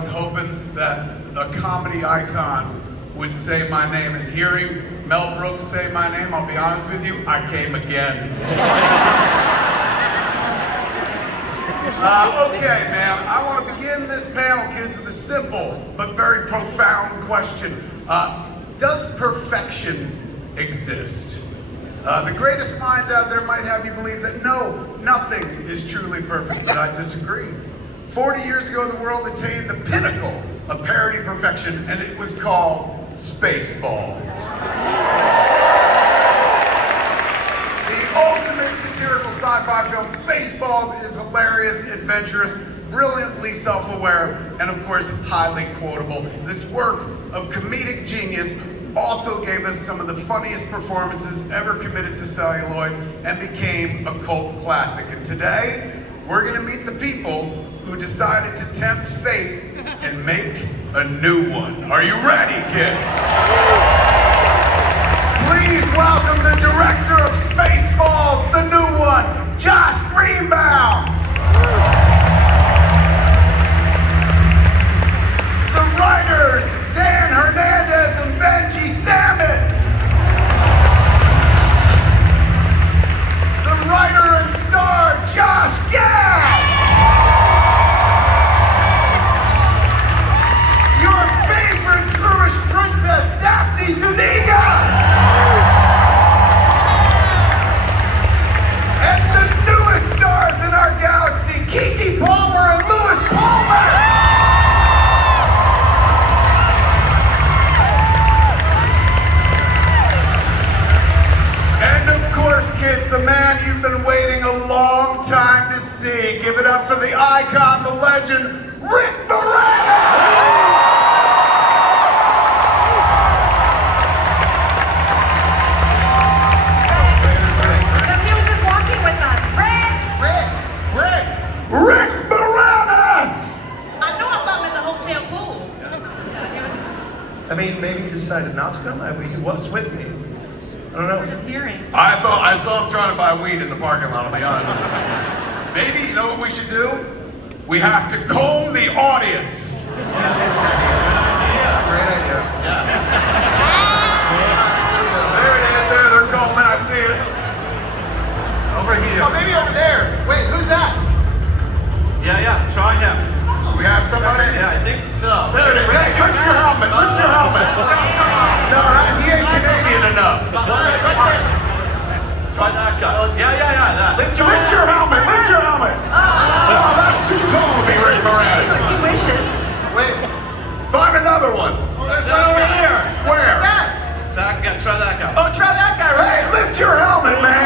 was hoping that a comedy icon would say my name, and hearing Mel Brooks say my name, I'll be honest with you, I came again. Okay, man, I want to begin this panel, kids, with a simple but very profound question. Does perfection exist? The greatest minds out there might have you believe that no, nothing is truly perfect, but I disagree. 40 years ago, the world attained the pinnacle of parody perfection, and it was called Spaceballs. The ultimate satirical sci-fi film, Spaceballs, is hilarious, adventurous, brilliantly self-aware, and of course, highly quotable. This work of comedic genius also gave us some of the funniest performances ever committed to celluloid and became a cult classic. And today, we're gonna meet the people who decided to tempt fate and make a new one. Are you ready, kids? Please welcome the director of Spaceballs, the new one, Josh Greenbaum. The writers, Dan Hernandez and Benji Salmon. The writer and star, Josh Gad. Your favorite Jewish princess, Daphne Zuniga. And the newest stars in our galaxy, Kiki Palmer and Louis Palmer. And of course, kids, the man you've been waiting a long time to see. Give it up for the icon, the legend, Rick Moranis! Rick Moranis! I know I saw him at the hotel pool. I mean, maybe he decided not to come. He was with me. I don't know. I saw him trying to buy weed in the parking lot, I'll be honest with you. Maybe, you know what we should do? We have to comb the audience. Great idea. Yes. There it is, they're combing, I see it. Over here. Oh, maybe over there. Wait, who's that? Yeah, try him. We have somebody? Yeah, I think so. There it is. Hey, lift your helmet, lift your helmet. No, he ain't Canadian enough. Try that guy. Yeah, that. Lift your helmet, lift your helmet. Oh, that's too tall to be Rick Moranis. He wishes. Wait, find another one. Oh, there's one over here. Where? That guy. Try that guy. Oh, try that guy, right? Hey, lift your helmet, man.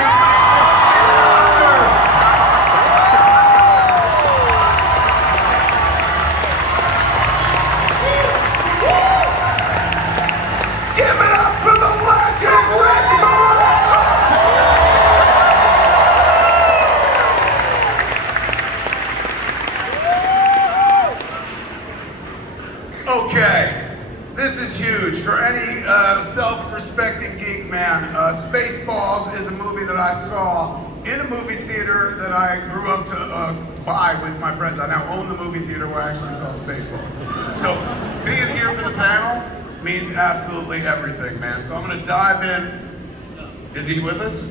Give it up for the legend, Rick Moranis! Okay, this is huge for any self-respecting geek man. Spaceballs is a movie that I saw in a movie theater that I grew up to buy with my friends. I now own the movie theater where I actually saw Spaceballs. So being here for the panel means absolutely everything, man. So I'm gonna dive in. Is he with us?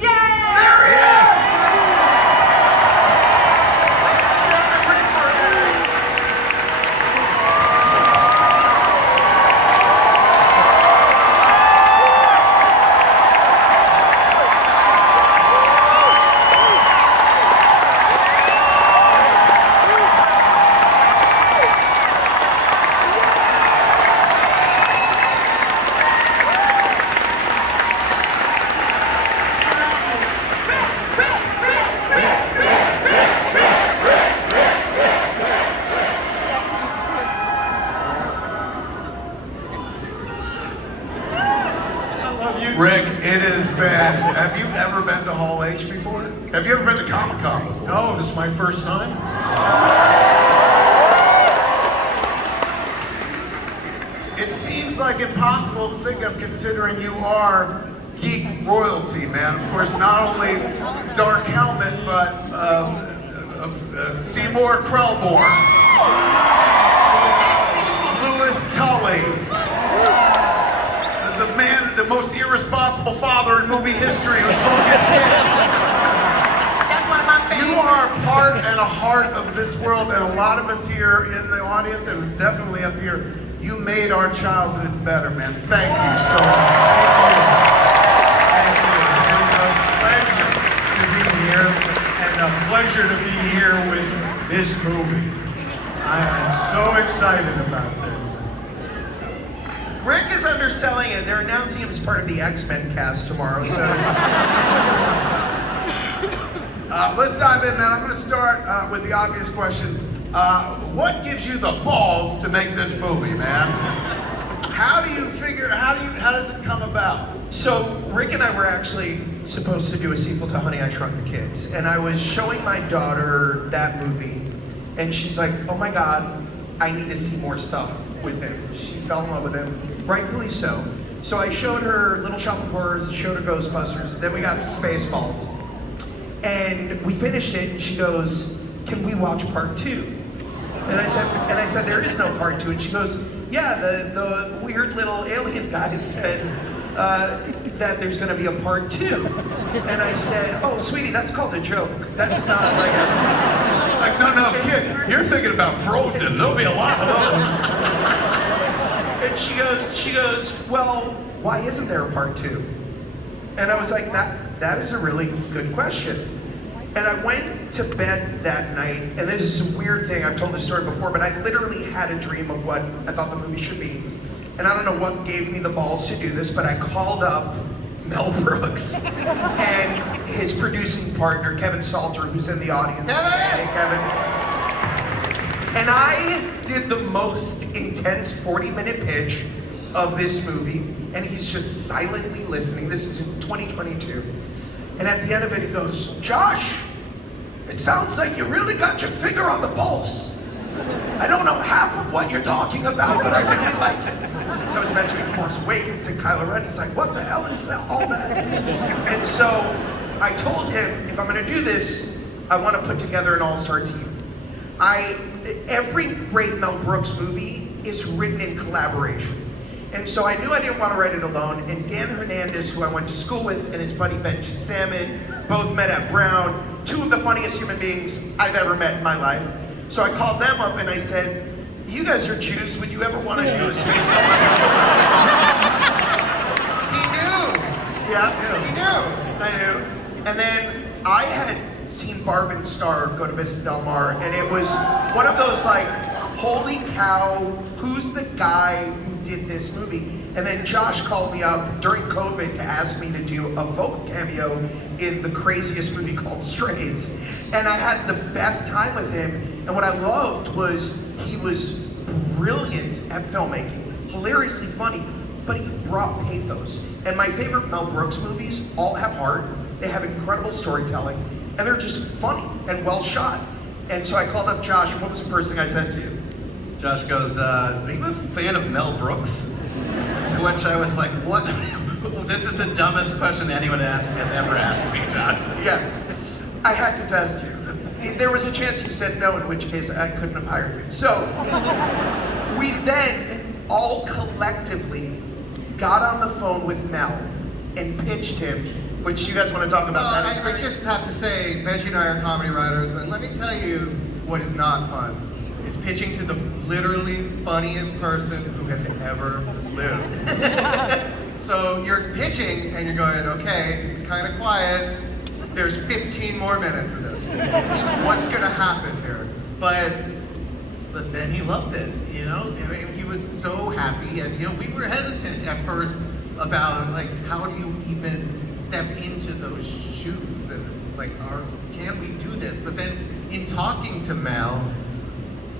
Yay! There he is! Rick, it has been, have you ever been to Hall H before? Have you ever been to Comic-Con before? No, this is my first time. It seems like impossible to think of considering you are geek royalty, man. Of course, not only Dark Helmet, but Seymour Krelborn. irresponsible father in movie history who shrunk his kids. That's one of my You favorites. are a part and a heart of this world, and a lot of us here in the audience, and definitely up here, you made our childhoods better, man. Thank you so much. Thank you. It is a pleasure to be here, and a pleasure to be here with this movie. I am so excited about this. Rick is underselling it. They're announcing him as part of the X-Men cast tomorrow. So Let's dive in, man. I'm going to start with the obvious question. What gives you the balls to make this movie, man? How does it come about? So Rick and I were actually supposed to do a sequel to Honey, I Shrunk the Kids, and I was showing my daughter that movie, and she's like, "Oh my God, I need to see more stuff with him." She fell in love with him, rightfully so. So I showed her Little Shop of Horrors, I showed her Ghostbusters, then we got to Spaceballs, and we finished it. And she goes, "Can we watch part 2?" And I said, "There is no part 2." And she goes, "Yeah, the weird little alien guy said that there's going to be a part 2." And I said, "Oh, sweetie, that's called a joke. That's not like a." Like, no, kid, you're thinking about Frozen. There'll be a lot of those. And she goes, "Well, why isn't there a part 2?" And I was like, that is a really good question. And I went to bed that night, and this is a weird thing, I've told this story before, but I literally had a dream of what I thought the movie should be. And I don't know what gave me the balls to do this, but I called up Mel Brooks and his producing partner, Kevin Salter, who's in the audience. Hey, Kevin. And I did the most intense 40-minute pitch of this movie, and he's just silently listening. This is in 2022. And at the end of it, he goes, "Josh, it sounds like you really got your finger on the pulse. I don't know half of what you're talking about, but I really like it." I was mentioning Force Awakens and Kylo Ren. He's like, "What the hell is that, all that?" And so I told him, if I'm gonna do this, I wanna put together an all-star team. Every great Mel Brooks movie is written in collaboration. And so I knew I didn't want to write it alone, and Dan Hernandez, who I went to school with, and his buddy Benji Salmon, both met at Brown, two of the funniest human beings I've ever met in my life. So I called them up and I said, "You guys are Jews, would you ever want to do a Spaceballs sequel?" He knew! Yeah, he knew. I knew. And then I had seen Barb and Star go to Vista Del Mar, and it was one of those like, holy cow, who's the guy who did this movie? And then Josh called me up during COVID to ask me to do a vocal cameo in the craziest movie called Strays. And I had the best time with him. And what I loved was he was brilliant at filmmaking, hilariously funny, but he brought pathos. And my favorite Mel Brooks movies all have heart, they have incredible storytelling, and they're just funny and well shot. And so I called up Josh, and what was the first thing I said to you? Josh goes, "Are you a fan of Mel Brooks?" To which I was like, "What? This is the dumbest question anyone has ever asked me, John." Yes, I had to test you. There was a chance you said no, in which case I couldn't have hired you. So we then all collectively got on the phone with Mel and pitched him, which you guys want to talk about that? I just have to say, Benji and I are comedy writers, and let me tell you what is not fun, is pitching to the literally funniest person who has ever lived. So you're pitching, and you're going, okay, it's kind of quiet, there's 15 more minutes of this. What's gonna happen here? But then he loved it, you know? I mean, he was so happy, and you know, we were hesitant at first about like, how do you even step into those shoes, and like, can we do this? But then in talking to Mel,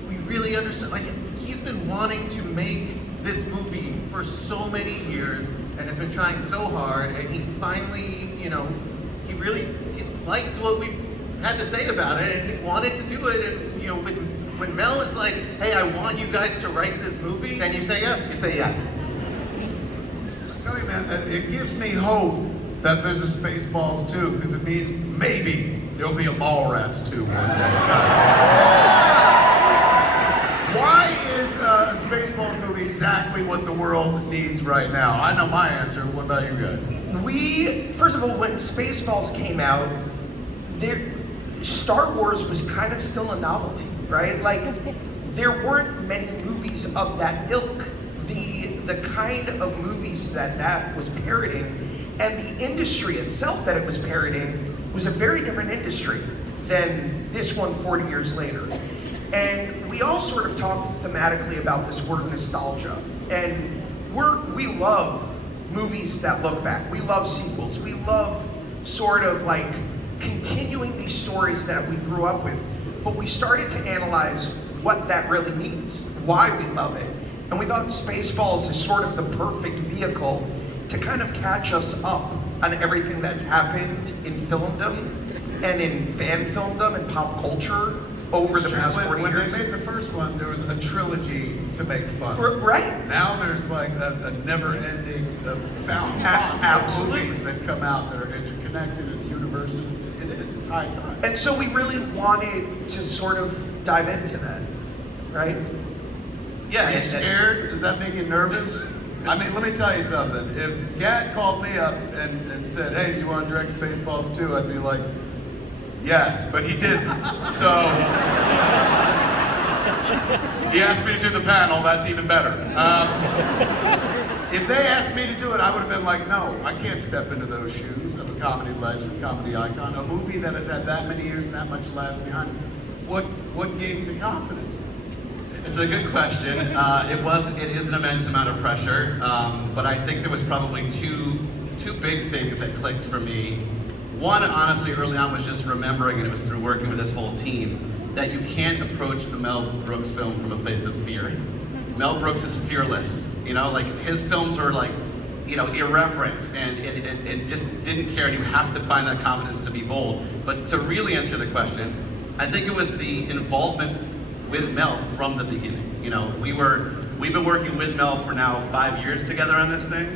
we really understood, like, he's been wanting to make this movie for so many years and has been trying so hard, and he finally, you know, he really liked what we had to say about it, and he wanted to do it. And you know, when Mel is like, "Hey, I want you guys to write this movie," then you say yes. You say yes. I tell you, man, it gives me hope that there's a Spaceballs 2, because it means maybe there'll be a Mallrats 2 one day. Why is Spaceballs movie exactly what the world needs right now? I know my answer. What about you guys? First of all, when Spaceballs came out, Star Wars was kind of still a novelty, right? Like, there weren't many movies of that ilk. The kind of movies that was parroting, and the industry itself that it was parroting was a very different industry than this one 40 years later. And we all sort of talked thematically about this word nostalgia. And we love movies that look back. We love sequels. We love sort of like continuing these stories that we grew up with. But we started to analyze what that really means, why we love it. And we thought Spaceballs is sort of the perfect vehicle to kind of catch us up on everything that's happened in filmdom and in fan filmdom and pop culture over the past 40 years. When they made the first one, there was a trilogy to make fun. Right. Now there's like a never-ending fountain of movies that come out that are interconnected in universes. It's high time. And so we really wanted to sort of dive into that, right? Yeah, are you scared? Does that make you nervous? I mean, let me tell you something. If Gad called me up and said, hey, do you want to direct Spaceballs 2? I'd be like, yes, but he didn't. So, he asked me to do the panel, that's even better. If they asked me to do it, I would have been like, no, I can't step into those shoes of a comedy legend, comedy icon, a movie that has had that many years and that much last behind it. What gave you the confidence? It's a good question. It is an immense amount of pressure, but I think there was probably two big things that clicked for me. One, honestly, early on was just remembering, and it was through working with this whole team, that you can't approach a Mel Brooks film from a place of fear. Mel Brooks is fearless, you know, like his films are like, you know, irreverent and just didn't care, and you have to find that confidence to be bold. But to really answer the question, I think it was the involvement with Mel from the beginning. You know, we've been working with Mel for now 5 years together on this thing.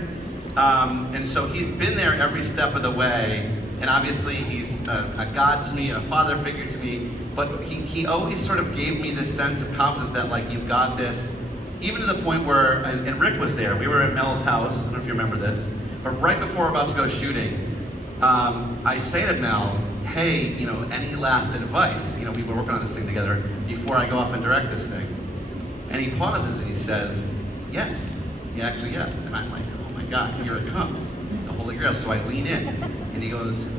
And so he's been there every step of the way. And obviously he's a god to me, a father figure to me, but he always sort of gave me this sense of confidence that like, you've got this, even to the point where, and Rick was there, we were at Mel's house, I don't know if you remember this, but right before we're about to go shooting, I say to Mel, hey, you know, any last advice? You know, we were working on this thing together before I go off and direct this thing. And he pauses and he says, yes, actually yes. And I'm like, oh my God, here it comes, the Holy Grail. So I lean in and he goes,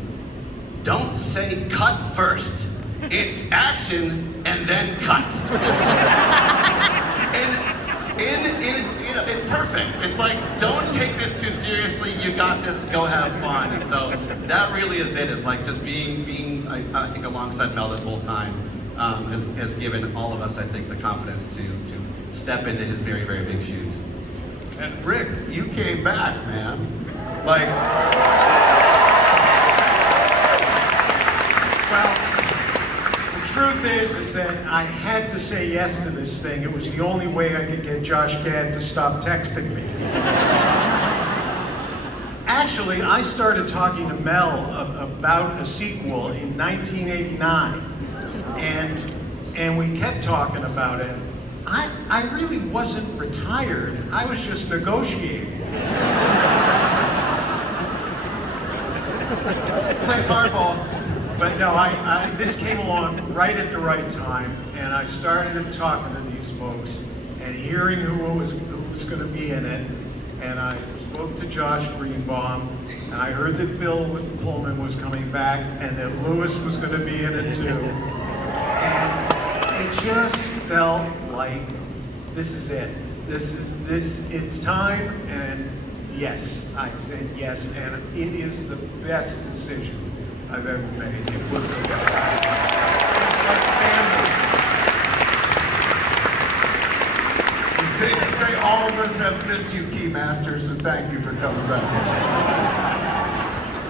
don't say cut first. It's action and then cut. You know, it's perfect. It's like, don't take this too seriously. You got this. Go have fun. And so that really is it. It's like just being I think alongside Mel this whole time has given all of us, I think, the confidence to step into his very, very big shoes. And Rick, you came back, man. Like, Well, the truth is that I had to say yes to this thing. It was the only way I could get Josh Gad to stop texting me. Actually, I started talking to Mel about a sequel in 1989, and we kept talking about it. I really wasn't retired. I was just negotiating. Plays hardball. But no, this came along right at the right time, and I started talking to these folks and hearing who was going to be in it, and I spoke to Josh Greenbaum, and I heard that Bill Pullman was coming back, and that Lewis was going to be in it too, and it just felt like this is it. It's time, and yes, I said yes, and it is the best decision I've ever made. It was it's safe to say all of us have missed you, Keymasters, and thank you for coming back.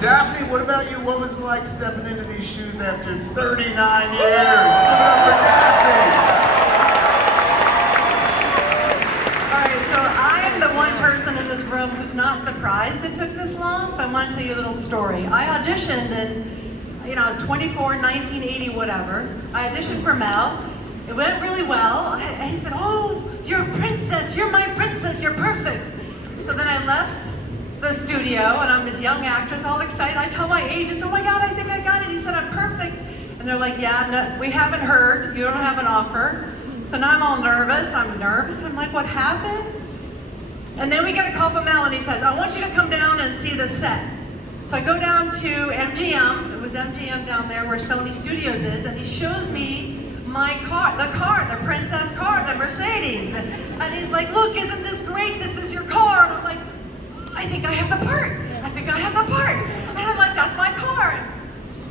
Daphne, what about you? What was it like stepping into these shoes after 39 years? Give it up for Daphne! All right, so I am the one person in this room who's not surprised it took this long, so I want to tell you a little story. I auditioned and, I was 24, 1980, whatever. I auditioned for Mel. It went really well, and he said, oh, you're a princess, you're my princess, you're perfect. So then I left the studio, and I'm this young actress, all excited. I tell my agents, oh my God, I think I got it. He said I'm perfect. And they're like, yeah, no, we haven't heard. You don't have an offer. So now I'm all nervous. I'm nervous. I'm like, what happened? And then we get a call from Mel, and he says, I want you to come down and see the set. So I go down to MGM. It was MGM down there where Sony Studios is, and he shows me my car, the princess car, the Mercedes. And he's like, look, isn't this great? This is your car. And I'm like, I think I have the part. I think I have the part. And I'm like, that's my car.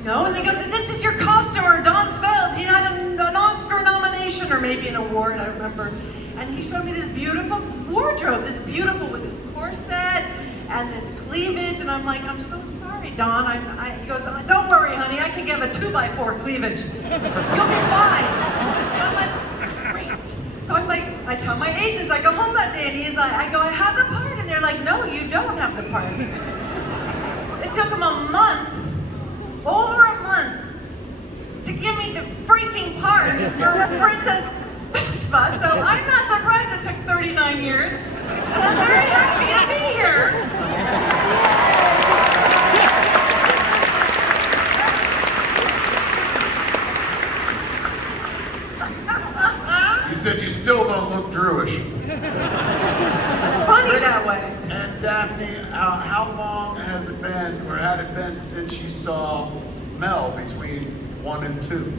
No, and he goes, this is your costumer, Don Feld. He had an Oscar nomination, or maybe an award, I don't remember. And he showed me this beautiful wardrobe, this beautiful with this corset and this cleavage. And I'm like, I'm so sorry, Don. He goes, don't worry, honey. I can give a 2x4 cleavage. You'll be fine. And I'm like, great. So I'm like, I tell my agents, I go home that day, and he's like, I go, I have the part. And they're like, no, you don't have the part. It took him a month, over a month, to give me the freaking part for Princess Vespa. So I'm not surprised it took 39 years. And I'm very happy to be here. You said you still don't look Jewish. It's funny that way. And Daphne, how long has it been, or had it been since you saw Mel between 1 and 2?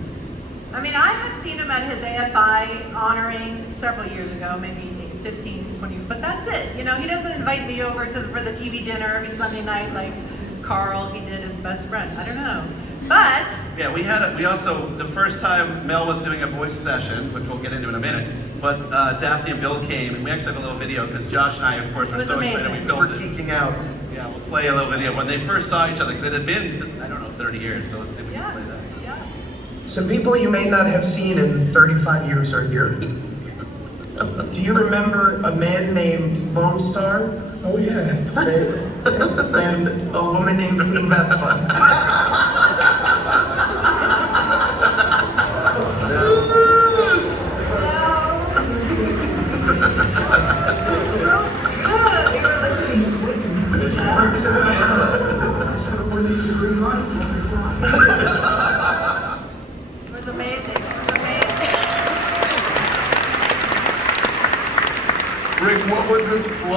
I mean, I had seen him at his AFI honoring several years ago, maybe 15, 20, but that's it. You know, he doesn't invite me over for the TV dinner every Sunday night like Carl, he did his best friend. I don't know. But Yeah, we also, the first time Mel was doing a voice session, which we'll get into in a minute, but Daphne and Bill came, and we actually have a little video, because Josh and I, of course, were so excited we We're filmed it. geeking out. Yeah, we'll play a little video when they first saw each other, because it had been, I don't know, 30 years, so let's see if we can play that. yeah. Some people you may not have seen in 35 years are here. Do you remember a man named Lone Star? Oh yeah. And a woman named Queen Vespa? It was amazing. It was amazing. Rick, what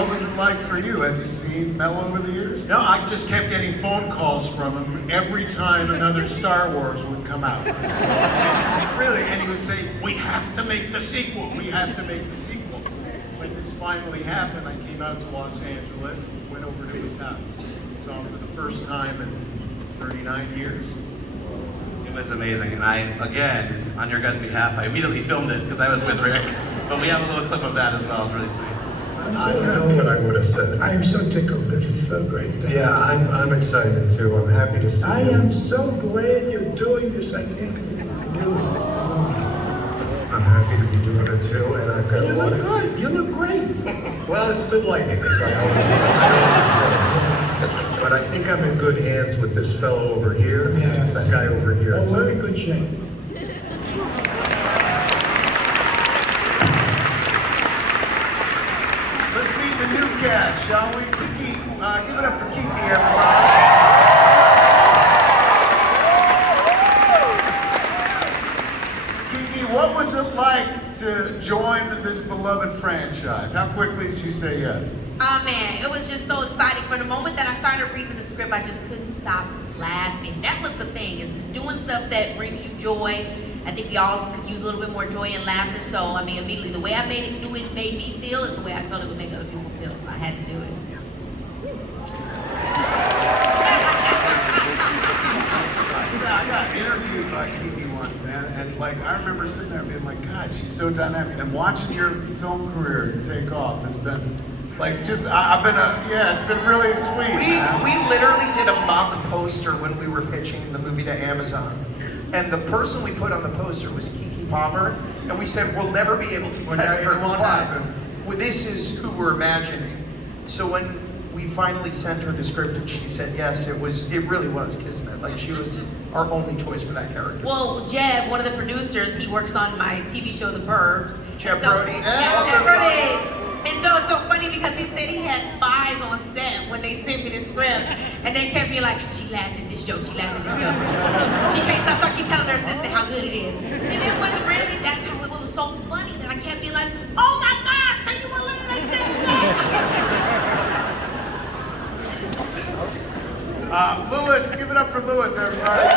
was it like for you? Had you seen Mel over the years? No, I just kept getting phone calls from him every time another Star Wars would come out. Really, and he would say, we have to make the sequel, we have to make the sequel. When this finally happened, I came out to Los Angeles, went over to his house. Saw him for the first time in 39 years. It was amazing, and I, again, on your guys' behalf, I immediately filmed it, because I was with Rick, but we have a little clip of that as well. It's really sweet. I'm so happy. What I would have said. I'm so tickled. This is so great. Yeah, I'm excited too. I'm happy to see I you. am so glad you're doing this. I can't believe you do it. I'm happy to be doing it too, and I've got You a lot look of. good. You look great. Well, it's the lighting, as I always say. But I think I'm in good hands with this fellow over here. Yeah. That guy over here. Oh, we're in good shape. Let's meet the new cast, shall we? Kiki, give it up for Kiki, everybody. Kiki, what was it like to join this beloved franchise? How quickly did you say yes? Oh man, it was just so exciting. From the moment that I started reading the script, I just couldn't stop laughing. That was the thing, is just doing stuff that brings you joy. I think we all could use a little bit more joy and laughter. So, I mean, immediately, the way I made me feel is the way I felt it would make other people feel. So I had to do it. I got interviewed by Kiki once, man, and like I remember sitting there being like, God, she's so dynamic. And watching your film career take off has been like it's been really sweet. Man. We literally did a mock poster when we were pitching the movie to Amazon. And the person we put on the poster was Kiki Palmer. And we said, we'll never be able to Well, get now it her, won't but happen. well, this is who we're imagining. So when we finally sent her the script and she said yes, it really was kismet. Like, she was our only choice for that character. Well, Jeb, one of the producers, he works on my TV show, The Burbs. Jeb So- Brody. Yeah, Also Jeb Brody. laughed at this joke, she laughed at the joke. She can't stop talking, she's telling her sister how good it is. And it was really, that's how it was so funny that I kept being like, oh my God, can you believe they said that? Lewis, give it up for Lewis, everybody.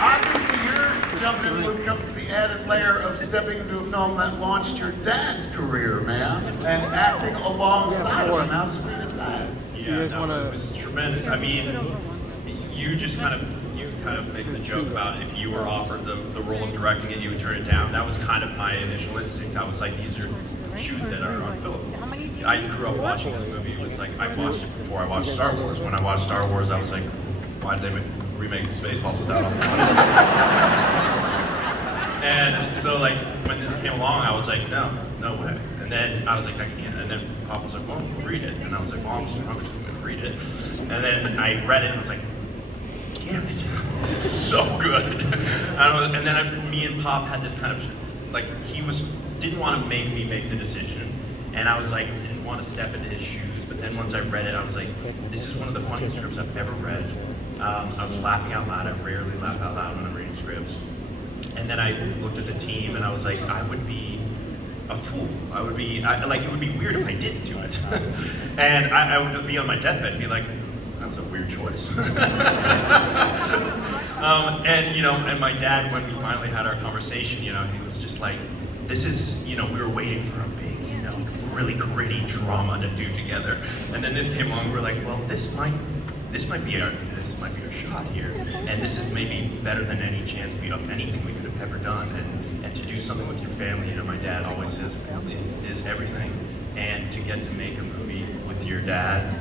Obviously, you're jumping in when it comes to the added layer of stepping into a film that launched your dad's career, man, and acting alongside him. How sweet is that? Yeah, no, it was tremendous. I mean, you kind of make the joke about if you were offered the role of directing it, you would turn it down. That was kind of my initial instinct. I was like, these are shoes that are unfillable. I grew up watching this movie. It was like, I watched it before I watched Star Wars. When I watched Star Wars, I was like, why did they remake Spaceballs without all the money? And so like, when this came along, I was like, no way. And then I was like, I can't. And then Pop was like, well, read it. And I was like, well, I'm just going to read it. And then I read it and I was like, damn it, this is so good. And then me and Pop had this kind of, like, didn't want to make me make the decision. And I was like, didn't want to step into his shoes. But then once I read it, I was like, this is one of the funniest scripts I've ever read. I was laughing out loud. I rarely laugh out loud when I'm reading scripts. And then I looked at the team and I was like, I would be a fool. It would be weird if I didn't do it. And I would be on my deathbed and be like, that was a weird choice. And my dad, when we finally had our conversation, he was just like, this is, we were waiting for a big, really gritty drama to do together. And then this came along, we were like, well, this might be our shot here. And this is maybe better than any chance anything we could have ever done. And to do something with your family, my dad always says family is everything. And to get to make a movie with your dad,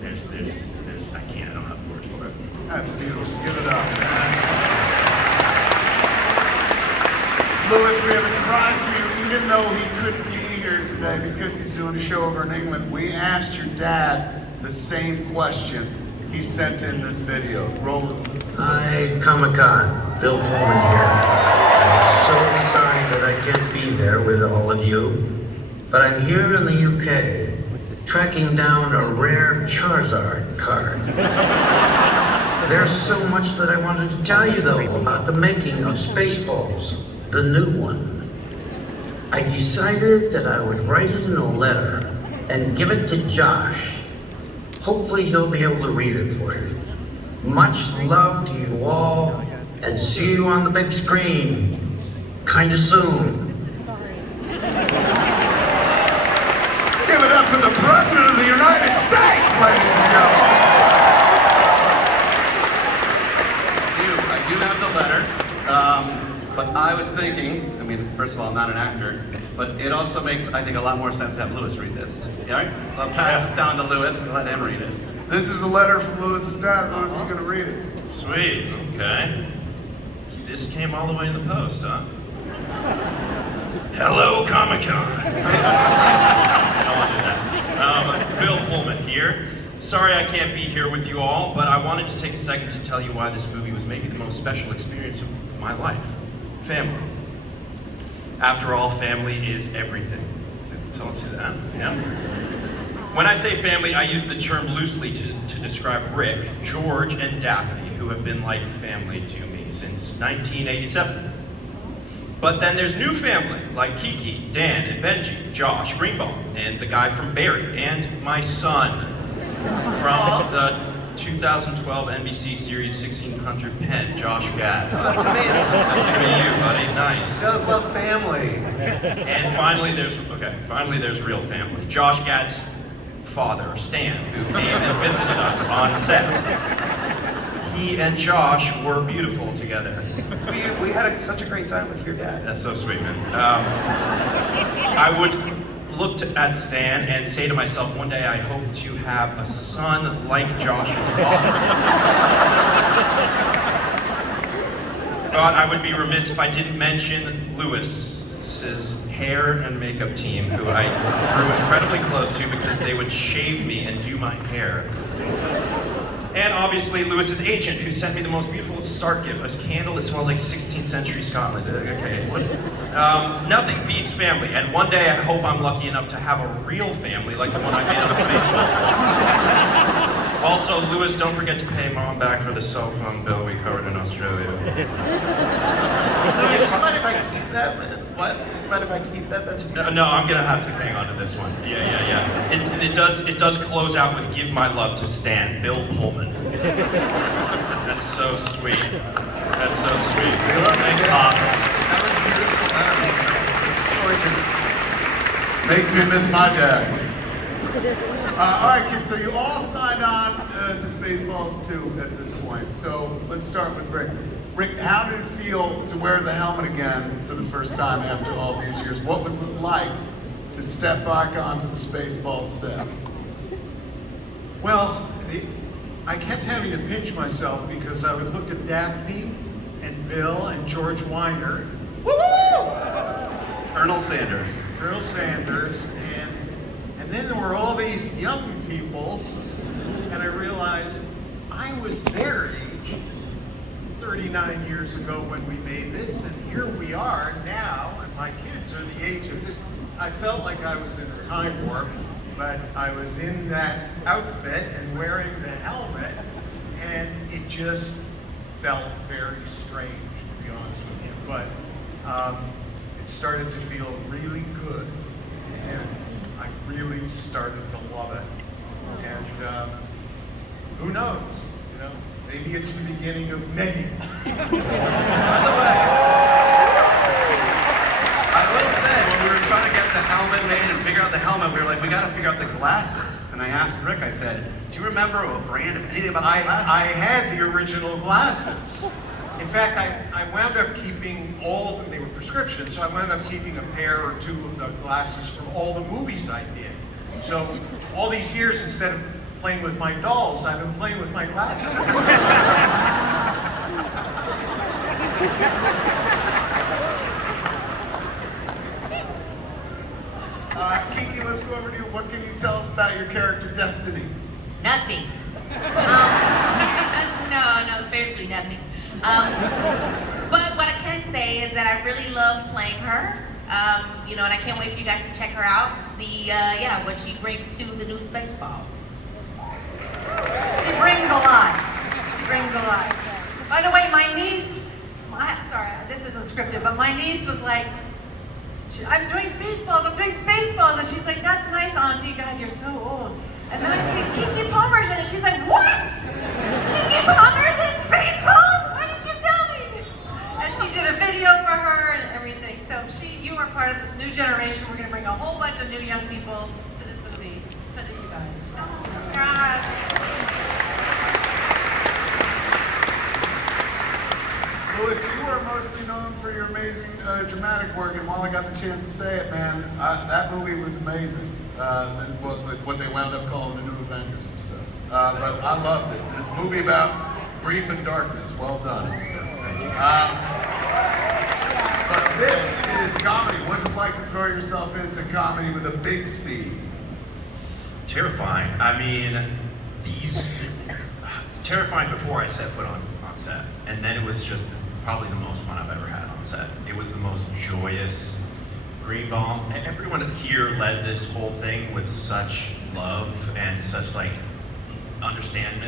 I don't have words for it. That's beautiful. Give it up, man. Lewis, we have a surprise for you. Even though he couldn't be here today because he's doing a show over in England, we asked your dad the same question. He sent in this video. Roll it. Hi, Comic-Con. Bill Pullman here. I'm so sorry that I can't be there with all of you, but I'm here in the UK, tracking down a rare Charizard card. There's so much that I wanted to tell you, though, about the making of Spaceballs, the new one. I decided that I would write it in a letter and give it to Josh. Hopefully he'll be able to read it for you. Much love to you all, and see you on the big screen, kinda soon. Give it up for the President of the United States, ladies and gentlemen. I do have the letter, but I was thinking, first of all, I'm not an actor, but it also makes, I think, a lot more sense to have Lewis read this. You all right? I'll pass this down to Lewis and let him read it. This is a letter from Lewis's dad. Lewis is going to read it. Sweet, okay. This came all the way in the post, huh? Hello, Comic-Con. I want to do that. Bill Pullman here. Sorry I can't be here with you all, but I wanted to take a second to tell you why this movie was maybe the most special experience of my life. Family. After all, family is everything. I told you that, yeah? When I say family, I use the term loosely to describe Rick, George, and Daphne, who have been like family to me since 1987. But then there's new family, like Kiki, Dan, and Benji, Josh, Greenbaum, and the guy from Barry, and my son from the 2012 NBC series 1600 Penn, Josh Gad. That's amazing. That's gonna be you, buddy. Nice. He does love family. And finally there's real family. Josh Gad's father, Stan, who came and visited us on set. He and Josh were beautiful together. We had such a great time with your dad. That's so sweet, man. I would look at Stan and say to myself, one day I hope to have a son like Josh's father. But I would be remiss if I didn't mention Lewis's hair and makeup team, who I grew incredibly close to because they would shave me and do my hair. And obviously Lewis's agent, who sent me the most beautiful start gift, a candle that smells like 16th century Scotland. Okay, what? Nothing beats family, and one day I hope I'm lucky enough to have a real family like the one I made on Spaceballs. Also, Lewis, don't forget to pay Mom back for the cell phone bill we covered in Australia. Louis, mind if I keep that, man? What? Mind if I keep that? That's No, I'm gonna have to hang on to this one. Yeah. It does close out with "Give my love to Stan," Bill Pullman. That's so sweet. That's so sweet. Thanks, Pop. Gorgeous. Makes me miss my dad. All right, kids, so you all signed on to Spaceballs 2 at this point. So let's start with Rick. Rick, how did it feel to wear the helmet again for the first time after all these years? What was it like to step back onto the Spaceballs set? Well, I kept having to pinch myself because I would look at Daphne and Bill and George Weiner, Colonel Sanders. Colonel Sanders, and then there were all these young people, and I realized I was their age 39 years ago when we made this, and here we are now, and my kids are the age of this. I felt like I was in a time warp, but I was in that outfit and wearing the helmet, and it just felt very strange, to be honest with you. But it started to feel really good, and I really started to love it. And who knows, you know, maybe it's the beginning of many. By the way, I will say, when we were trying to get the helmet made and figure out the helmet, we were like, we got to figure out the glasses. And I asked Rick, I said, do you remember what brand, if anything about the glasses? I had the original glasses. In fact, I wound up keeping all of them. They were prescriptions, so I wound up keeping a pair or two of the glasses from all the movies I did. So all these years, instead of playing with my dolls, I've been playing with my glasses. Kiki, let's go over to you. What can you tell us about your character, Destiny? Nothing. No, seriously, nothing. But what I can say is that I really love playing her. You know, and I can't wait for you guys to check her out and see, what she brings to the new Spaceballs. She brings a lot. She brings a lot. By the way, my niece, sorry, this isn't scripted, but my niece was like, I'm doing Spaceballs, and she's like, that's nice, Auntie. God, you're so old. And then I see Kiki Palmer's in it. She's like, what? Kiki Palmer's in Spaceballs? Why didn't you tell me? And she did a video for her and everything. So you are part of this new generation. We're going to bring a whole bunch of new young people to this movie because of you guys. Oh my gosh. Lewis, you are mostly known for your amazing dramatic work, and while I got the chance to say it, man, that movie was amazing. What they wound up calling the New Avengers and stuff. But I loved it. It's a movie about grief and darkness. Well done and stuff. But this is comedy. What's it like to throw yourself into comedy with a big C? Terrifying. I mean, terrifying before I set foot on set, and then it was just probably the most fun I've ever had on set. It was the most joyous. Greenbaum, and everyone here led this whole thing with such love and such like understanding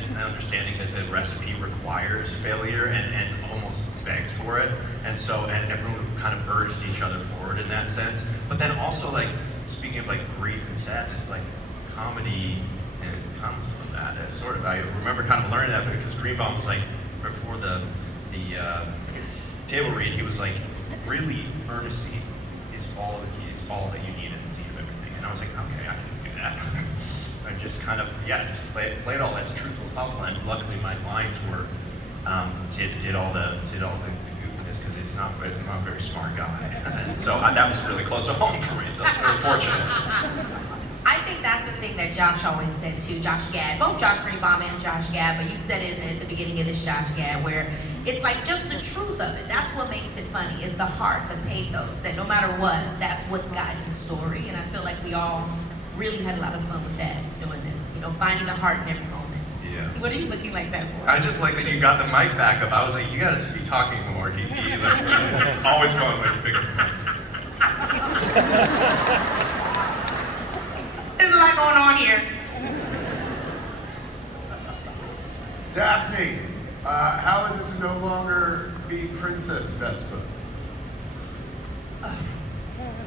that the recipe requires failure and almost begs for it. And everyone kind of urged each other forward in that sense. But then also, like, speaking of like grief and sadness, like comedy comes from that. It's sort of, I remember kind of learning that because Greenbaum was like, before the table read, he was like, really earnestly, it's all that you need in the scene of everything. And I was like, okay, I can do that. I just kind of, just play it all as truthful as possible. And luckily my lines were, did all the goofiness because I'm a very smart guy. And so that was really close to home for me, so I was really fortunate. I think that's the thing that Josh always said too, Josh Gad, both Josh Greenbaum and Josh Gad, but you said it at the beginning of this, Josh Gad, where it's like just the truth of it. That's what makes it funny, is the heart, the pathos, that no matter what, that's what's guiding the story. And I feel like we all really had a lot of fun with that, doing this, finding the heart in every moment. Yeah. What are you looking like that for? I just like that you got the mic back up. I was like, you gotta be talking more, Kiki. Like, it's always fun when you pick up the mic. There's a lot going on here. Daphne, how is it to no longer be Princess Vespa?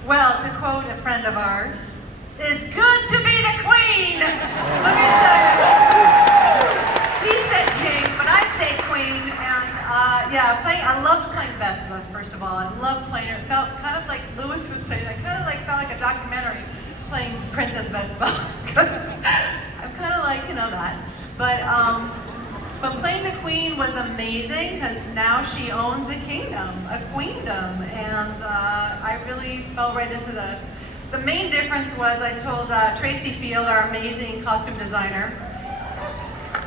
Well, to quote a friend of ours, it's good to be the queen! Let me tell you. He said king, but I say queen, and yeah, I loved playing Vespa, first of all. I loved playing her. It felt kind of like Lewis was saying, I kind of felt like a documentary playing Princess Vespa, because I'm kind of like, that. But playing the queen was amazing, because now she owns a kingdom, a queendom, and I really fell right into the main difference was I told Tracy Field, our amazing costume designer,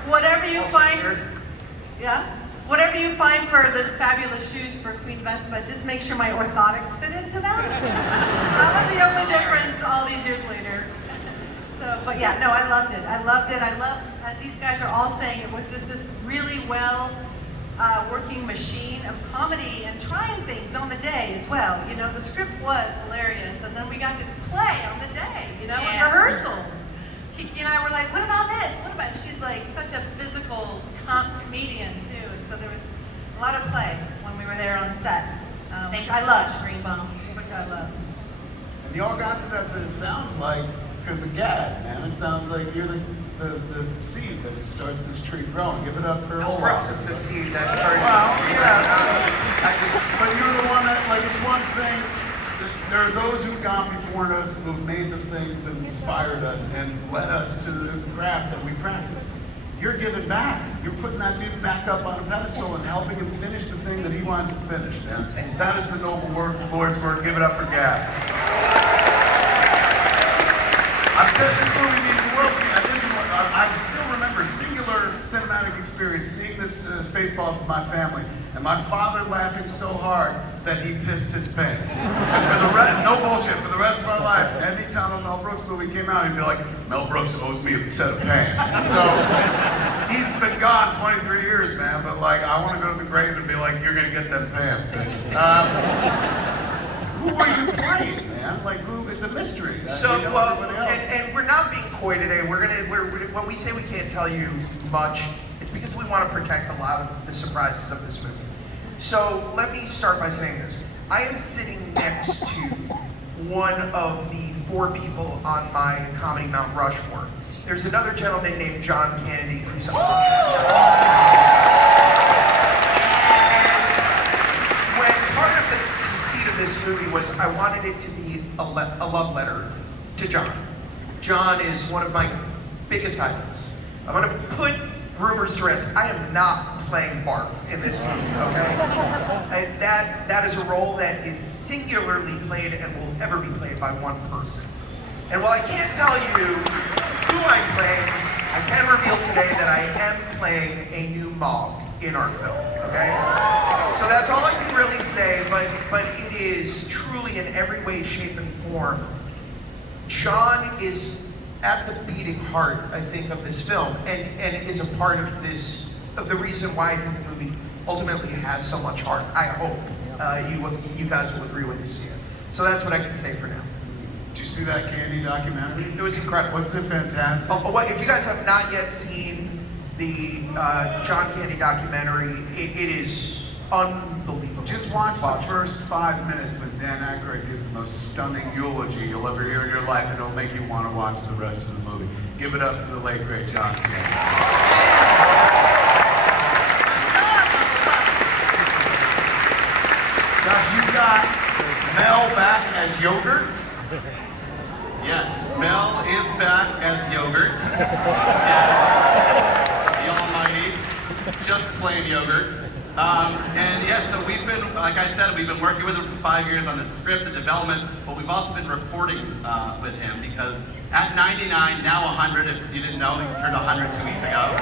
whatever you find for the fabulous shoes for Queen Vespa, just make sure my orthotics fit into them. That was the only difference all these years later. So, but yeah, no, I loved it. I loved, as these guys are all saying, it was just this really well working machine of comedy and trying things on the day as well. The script was hilarious, and then we got to play on the day, in rehearsals. Kiki and I were like, what about this? What about, she's like such a physical comedian too, and so there was a lot of play when we were there on set, which I loved. Which I loved. And y'all got to that, so it sounds like, because of Gad, man, it sounds like you're the seed that starts this tree growing. Give it up for Mel Brooks is the seed that started. Well, yes. But you're the one that, it's one thing. There are those who've gone before us who've made the things that inspired us and led us to the craft that we practice. You're giving back. You're putting that dude back up on a pedestal and helping him finish the thing that he wanted to finish, man. That is the noble work, the Lord's work. Give it up for Gad. I've said this movie means the world to me. I still remember singular cinematic experience seeing this Spaceballs with my family, and my father laughing so hard that he pissed his pants. And for the rest, no bullshit, for the rest of our lives, anytime a Mel Brooks movie came out, he'd be like, Mel Brooks owes me a set of pants. So he's been gone 23 years, man, but I want to go to the grave and be like, you're gonna get them pants, bitch. Who are you playing, man? It's a mystery. So, and we're not being coy today. When we say we can't tell you much, it's because we want to protect a lot of the surprises of this movie. So let me start by saying this. I am sitting next to one of the 4 people on my comedy Mount Rushmore. There's another gentleman named John Candy who's on this movie was I wanted it to be a love letter to John. John is one of my biggest idols. I'm gonna put rumors to rest. I am not playing Barf in this movie, okay? And that is a role that is singularly played and will ever be played by one person. And while I can't tell you who I'm playing, I can reveal today that I am playing a new Mog in our film, okay? So that's all I can really say, but it is truly in every way, shape, and form. John is at the beating heart, I think, of this film, and is a part of the reason why I think the movie ultimately has so much heart. I hope you guys will agree when you see it. So that's what I can say for now. Did you see that Candy documentary? It was incredible. Wasn't it fantastic? If you guys have not yet seen the John Candy documentary, it is unbelievable. Just watch the first 5 minutes when Dan Aykroyd gives the most stunning eulogy you'll ever hear in your life, and it'll make you want to watch the rest of the movie. Give it up to the late, great John Candy. Josh, you got Mel back as Yogurt? Yes, Mel is back as Yogurt. Yes. The Almighty. Just plain Yogurt. And yeah, so we've been, like I said, we've been working with him for 5 years on the script, the development, but we've also been recording with him because at 99, now 100, if you didn't know, he turned 100 2 weeks ago.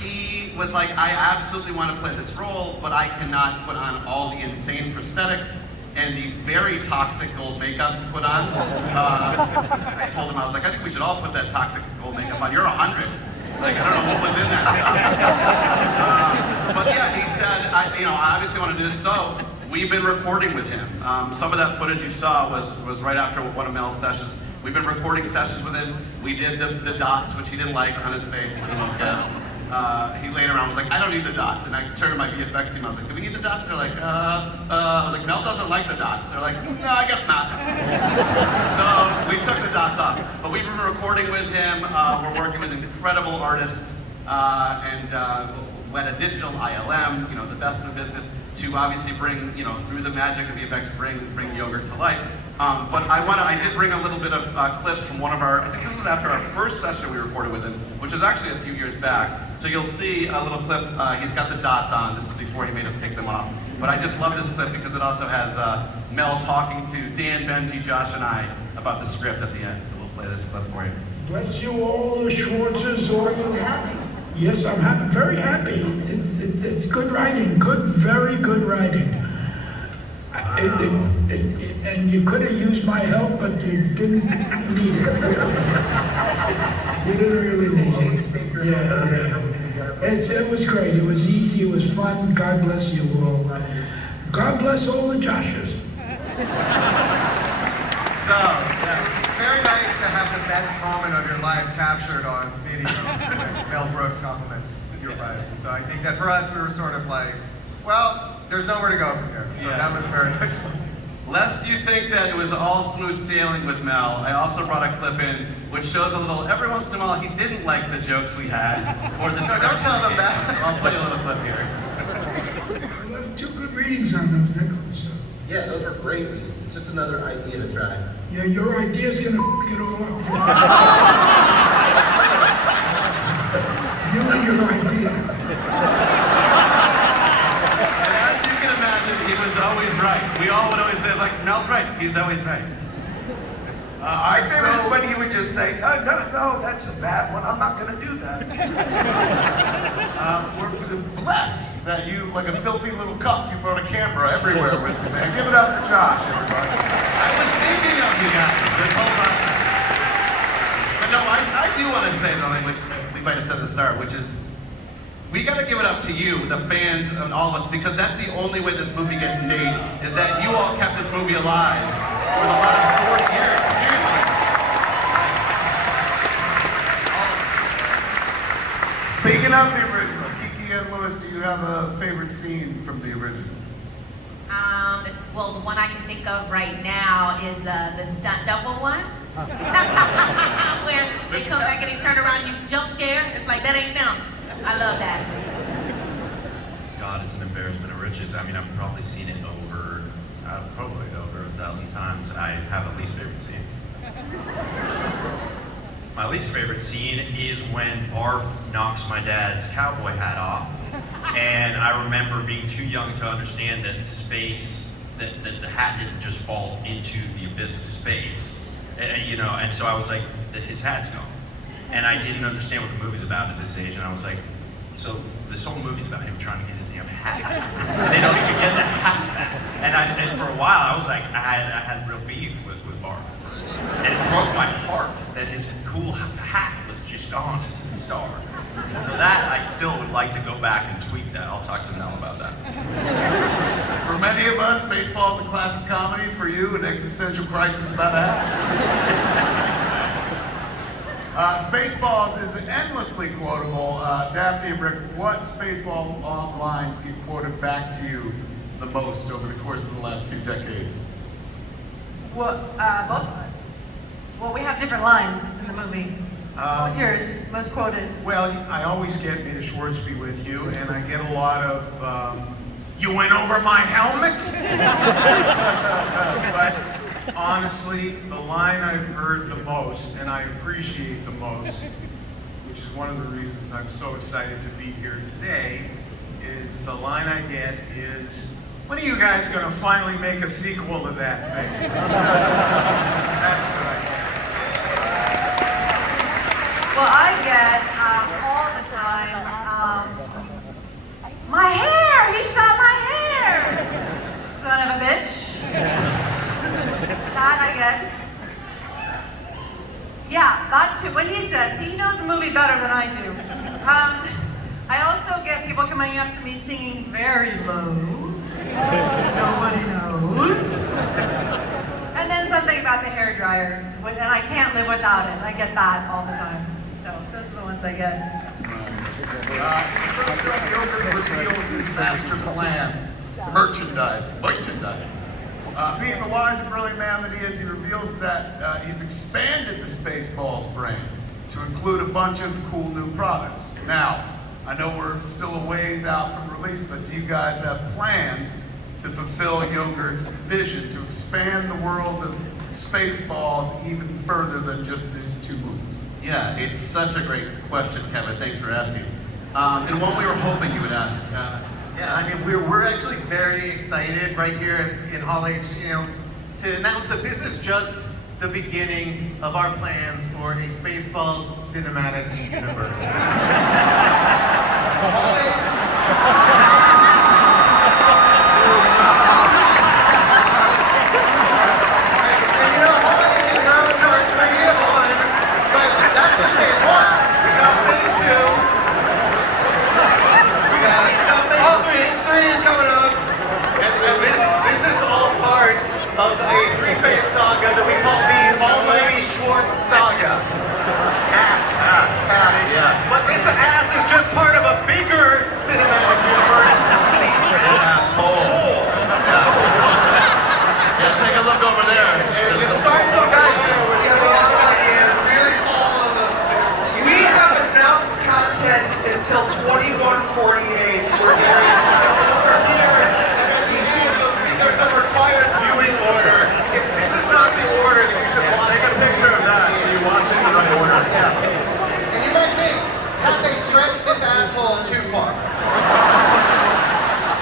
He was like, I absolutely want to play this role, but I cannot put on all the insane prosthetics and the very toxic gold makeup he put on. I told him, I was like, I think we should all put that toxic gold makeup on. You're 100. Like, I don't know what was in that stuff. But yeah, he said, I obviously want to do this, so we've been recording with him. Some of that footage you saw was right after one of Mel's sessions. We've been recording sessions with him. We did the dots, which he didn't like on his face. He didn't look at. He later on was like, I don't need the dots. And I turned to my VFX team, I was like, do we need the dots? They're like, I was like, Mel doesn't like the dots. They're like, no, I guess not. So we took the dots off. But we've been recording with him. We're working with incredible artists. And we had a digital ILM, the best in the business, to obviously bring, through the magic of VFX, bring yogurt to life. But I did bring a little bit of clips from one of our, I think this was after our first session we recorded with him, which was actually a few years back. So you'll see a little clip, he's got the dots on, this is before he made us take them off. But I just love this clip because it also has Mel talking to Dan, Benji, Josh, and I about the script at the end. So we'll play this clip for you. Bless you all, the Schwarzes, are you happy? Yes, I'm happy, very happy. It's good writing, very good writing. And you could have used my help, but you didn't need it, really. You didn't really need it. Yeah. It was great. It was easy. It was fun. God bless you all. God bless all the Joshes. So, very nice to have the best moment of your life captured on video when Mel Brooks compliments your life. So I think that for us, we were sort of like, well, there's nowhere to go from here. So that was a very nice one. Lest you think that it was all smooth sailing with Mel, I also brought a clip in which shows a little, every once in a while he didn't like the jokes we had, or the No, don't tell them that. I'll play a little clip here. Well, 2 good readings on those, Nicholas. Yeah, those were great reads. It's just another idea to try. Yeah, your idea's gonna get all up. You and your idea. He was always right. We all would always say, like, Mel's right. He's always right. My favorite is when he would just say, no, that's a bad one. I'm not going to do that. We're blessed that you, like a filthy little cup, you brought a camera everywhere with you, man. Give it up for Josh, everybody. I was thinking of you guys this whole process. But no, I do want to say something which we might have said at the start, which is, we got to give it up to you, the fans and all of us, because that's the only way this movie gets made, is that you all kept this movie alive for the last 40 years. Seriously. Speaking of the original, Kiki and Louis, do you have a favorite scene from the original? Well, the one I can think of right now is the stunt double one. Where they come back and they turn around and you jump scare. It's like, that ain't them. I love that. God, it's an embarrassment of riches. I mean, I've probably seen it probably over 1,000 times. I have a least favorite scene. My least favorite scene is when Barf knocks my dad's cowboy hat off. And I remember being too young to understand that that the hat didn't just fall into the abyss of space. And so I was like, his hat's gone. And I didn't understand what the movie's about at this age, and I was like, so this whole movie's about him trying to get his damn hat back. And they don't even get the hat back. And for a while, I was like, I had real beef with Barf. And it broke my heart that his cool hat was just gone into the star. So that, I still would like to go back and tweak that. I'll talk to Mel about that. For many of us, Spaceballs is a classic comedy. For you, an existential crisis about that. Spaceballs is endlessly quotable. Daphne and Rick, what Spaceball lines get quoted back to you the most over the course of the last few decades? Well, both of us. Well, we have different lines in the movie. What's yours? Most quoted? Well, I always get "May the Schwarz be with you," and I get a lot of "You went over my helmet." But honestly, the line I've heard the most, and I appreciate the most, which is one of the reasons I'm so excited to be here today, is the line I get is, "When are you guys going to finally make a sequel to that thing?" That's what I get. Well, I get all the time, my hair! He shot my hair! Son of a bitch. expect me singing very low. Nobody knows. And then something about the hairdryer, and I can't live without it. I get that all the time. So those are the ones I get. First film, Yogurt reveals his master plan, merchandise. Being the wise and brilliant man that he is, he reveals that he's expanded the Spaceballs brand to include a bunch of cool new products. Now, I know we're still a ways out from release, but do you guys have plans to fulfill Yogurt's vision to expand the world of Spaceballs even further than just these two movies? Yeah, it's such a great question, Kevin. Thanks for asking. And one we were hoping you would ask. Yeah, I mean, we're actually very excited right here in Hall H, to announce that this is just the beginning of our plans for a Spaceballs cinematic universe. Hall H. Of a three-phase saga that we call the almighty Schwarz saga. Ass. But this ass is just part of a bigger cinematic universe. The asshole. Yeah, take a look over there. It starts with guys. We have a lot of ideas. Really follow the. We have enough content until 2148. We're here. You'll see there's a required viewing order. This is not the order that you should watch. Take a picture of that so you watch it in the right order. Yeah. And you might think, have they stretched this asshole too far?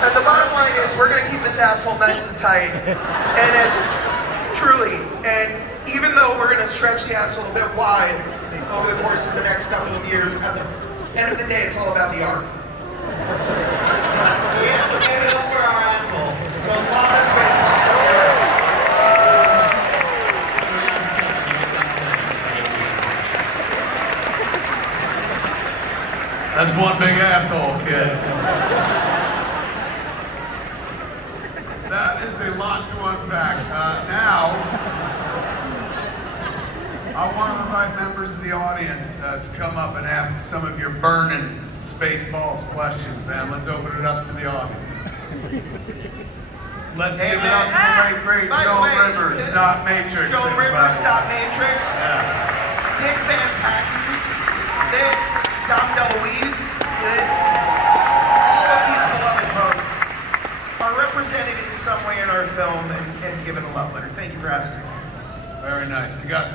And the bottom line is, we're going to keep this asshole nice and tight. And even though we're going to stretch the asshole a bit wide over the course of the next couple of years, at the end of the day, it's all about the art. Yeah, so give it up for our asshole. So a lot of Spaceballs. That's one big asshole, kids. That is a lot to unpack. Now, I want to invite members of the audience to come up and ask some of your burning Spaceballs questions, man. Let's open it up to the audience. Let's give it up for the late great Joan Rivers, Dot Matrix. Joan Rivers, Dot Matrix. Yeah. Dick Van Patten. Tom DeLuise. All of these beloved folks are represented in some way in our film and given a love letter. Thank you for asking. Very nice. We got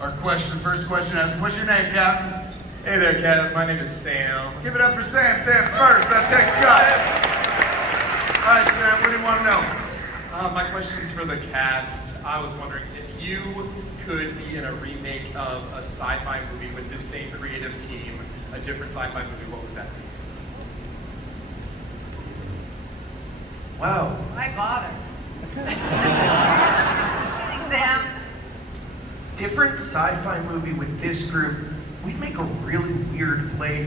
our first question asked. What's your name, Captain? Hey there, Kev. My name is Sam. Give it up for Sam. Sam's first. That takes guts. All right, Sam, what do you want to know? My question's for the cast. I was wondering if you could be in a remake of a sci-fi movie with this same creative team, a different sci-fi movie, what would that be? Wow. Why bother? Sam. Different sci-fi movie with this group, we'd make a really weird play.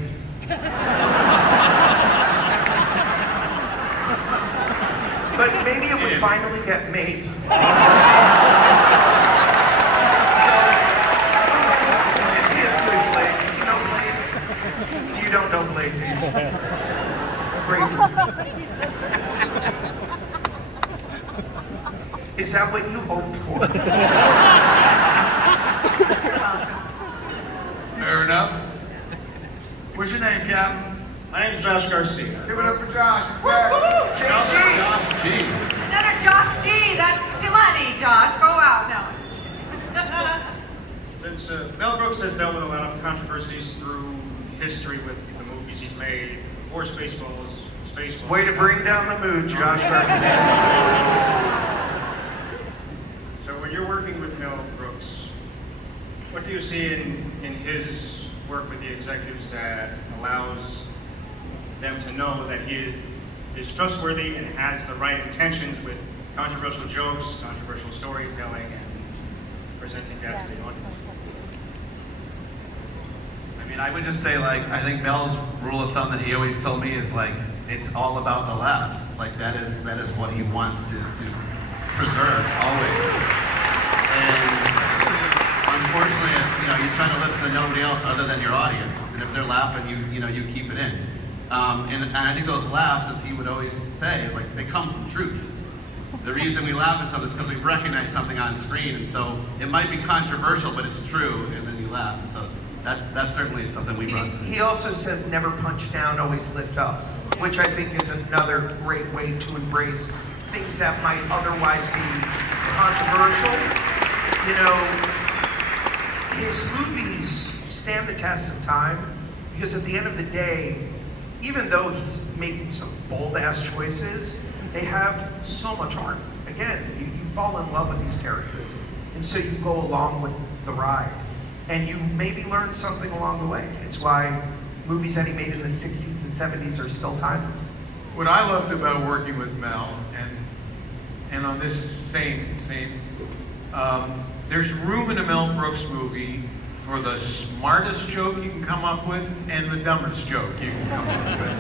But maybe it would finally get made. It's history, Blade. Do you know Blade? You don't know Blade, do you? Great. Is that what you hoped for? Fair enough. What's your name, Captain? My name's Josh Garcia. Give it up for Josh. He's next. Josh G. Another Josh G. That's too many, Josh. Go out. No. Since Mel Brooks has dealt with a lot of controversies through history with the movies he's made, before Spaceballs. Way to bring down the mood, Josh Garcia. So when you're working with Mel Brooks, what do you see in his work with the executives that allows them to know that he is trustworthy and has the right intentions with controversial jokes, controversial storytelling, and presenting that to the audience? I mean, I would just say, like, I think Mel's rule of thumb that he always told me is, like, it's all about the laughs. Like, that is what he wants to preserve, always. And unfortunately, if, you're trying to listen to nobody else other than your audience, and if they're laughing, you keep it in. And I think those laughs, as he would always say, is like, they come from truth. The reason we laugh at something is because we recognize something on screen, and so it might be controversial, but it's true, and then you laugh. And so that's certainly something we run. He also says never punch down, always lift up, which I think is another great way to embrace things that might otherwise be controversial. His movies stand the test of time because at the end of the day, even though he's making some bold-ass choices, they have so much heart. Again, you fall in love with these characters, and so you go along with the ride, and you maybe learn something along the way. It's why movies that he made in the 60s and 70s are still timeless. What I loved about working with Mel, and on this same, there's room in a Mel Brooks movie for the smartest joke you can come up with and the dumbest joke you can come up with.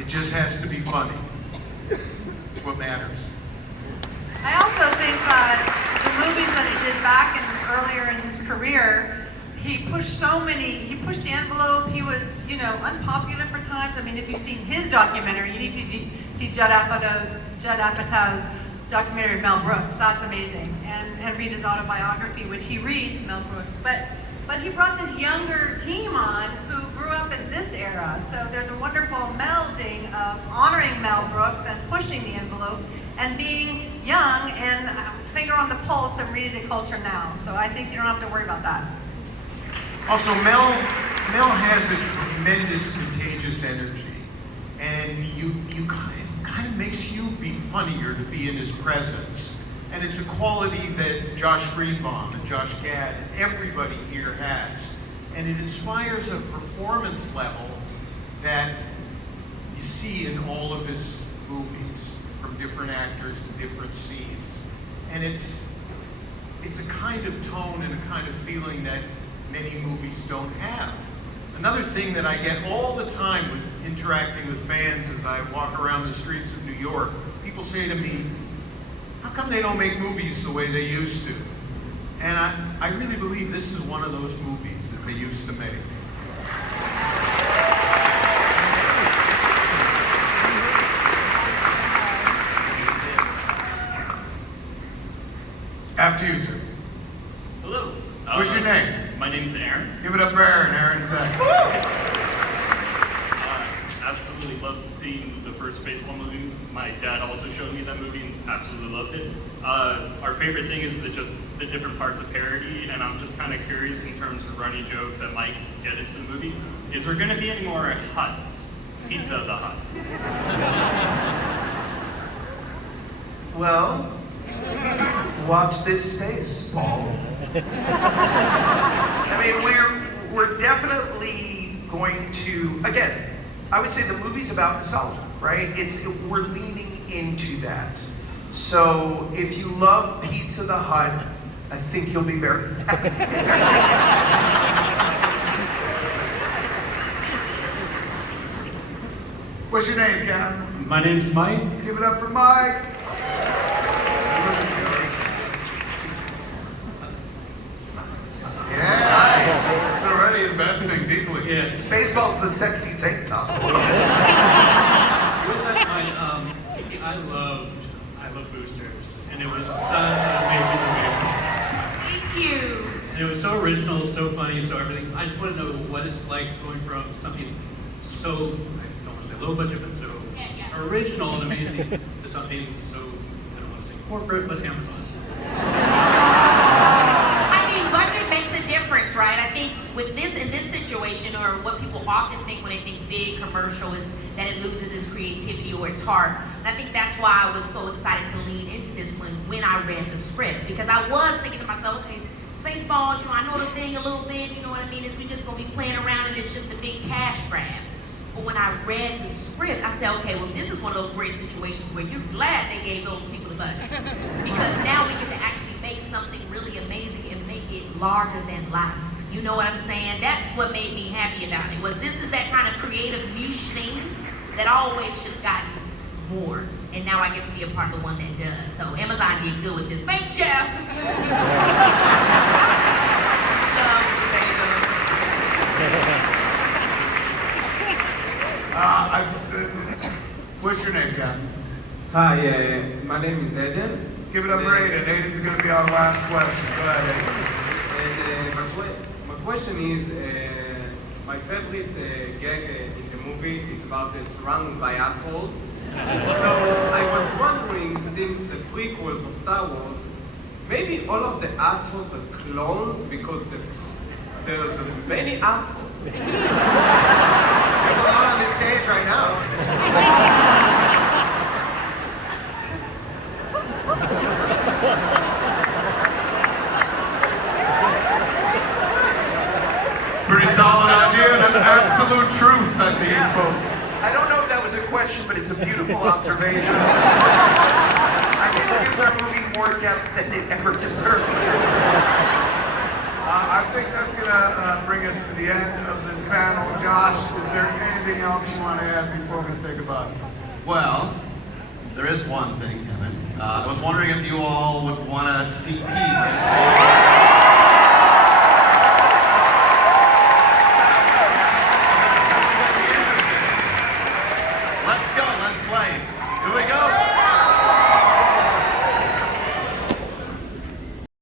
It just has to be funny. It's what matters. I also think that the movies that he did back earlier in his career, he pushed the envelope. He was, unpopular for times. I mean, if you've seen his documentary, you need to see Judd Apatow's documentary of Mel Brooks. That's amazing. And read his autobiography, which he reads, Mel Brooks. But he brought this younger team on who grew up in this era. So there's a wonderful melding of honoring Mel Brooks and pushing the envelope and being young and finger on the pulse of reading the culture now. So I think you don't have to worry about that. Also, Mel has a tremendous contagious energy, and it kind of makes you be funnier to be in his presence. And it's a quality that Josh Greenbaum and Josh Gad and everybody here has. And it inspires a performance level that you see in all of his movies from different actors and different scenes. And it's a kind of tone and a kind of feeling that many movies don't have. Another thing that I get all the time with interacting with fans as I walk around the streets of New York, people say to me, how come they don't make movies the way they used to? And I really believe this is one of those movies that they used to make. After you, sir. Hello. What's your name? My name's Aaron. Give it up for Aaron. Aaron's next. Absolutely loved seeing the first Spaceballs movie. My dad also showed me that movie and absolutely loved it. Our favorite thing is just the different parts of parody, and I'm just kind of curious in terms of running jokes that might get into the movie. Is there going to be any more Huts? Pizza the Huts? Well, watch this Spaceballs. I mean, we're definitely going to, again, I would say the movie's about nostalgia, right? We're leaning into that. So if you love Pizza the Hut, I think you'll be very happy. What's your name, Ken? My name's Mike. Give it up for Mike. Yes. It's already investing deeply. Yes. Spaceballs the sexy tank top. I love boosters, and it was such an amazing movie. Thank you. And it was so original, so funny, so everything. I just want to know what it's like going from something so, I don't want to say low budget, but so original and amazing to something so, I don't want to say corporate, but Amazon. I mean, budget makes a difference, right? I think with this, in this situation, or what people often think when they think big commercial is that it loses its creativity or its heart. And I think that's why I was so excited to lean into this one when I read the script. Because I was thinking to myself, okay, Spaceballs, I know the thing a little bit, you know what I mean? Is we just gonna be playing around and it's just a big cash grab. But when I read the script, I said, okay, well, this is one of those great situations where you're glad they gave those people the budget. Because now we get to actually make something really amazing and make it larger than life. You know what I'm saying? That's what made me happy about it. This is that kind of creative niche thing that always should have gotten more. And now I get to be a part of the one that does. So Amazon did good with this. Thanks, Jeff. What's your name, Captain? Hi, my name is Eden. Give it up for Aiden. Aiden's going to be our last question. Go ahead, And my question is, my favorite gag in the movie is about surrounded by assholes. So I was wondering, since the prequels of Star Wars, maybe all of the assholes are clones because there's many assholes. There's a lot on this stage right now. Pretty solid idea and an absolute truth that he spoke. I don't know if that was a question, but it's a beautiful observation. I think it gives our movie more depth than it ever deserves. I think that's going to bring us to the end of this panel. Josh, is there anything else you want to add before we say goodbye? Well, there is one thing, Kevin. I was wondering if you all would want a sneak peek at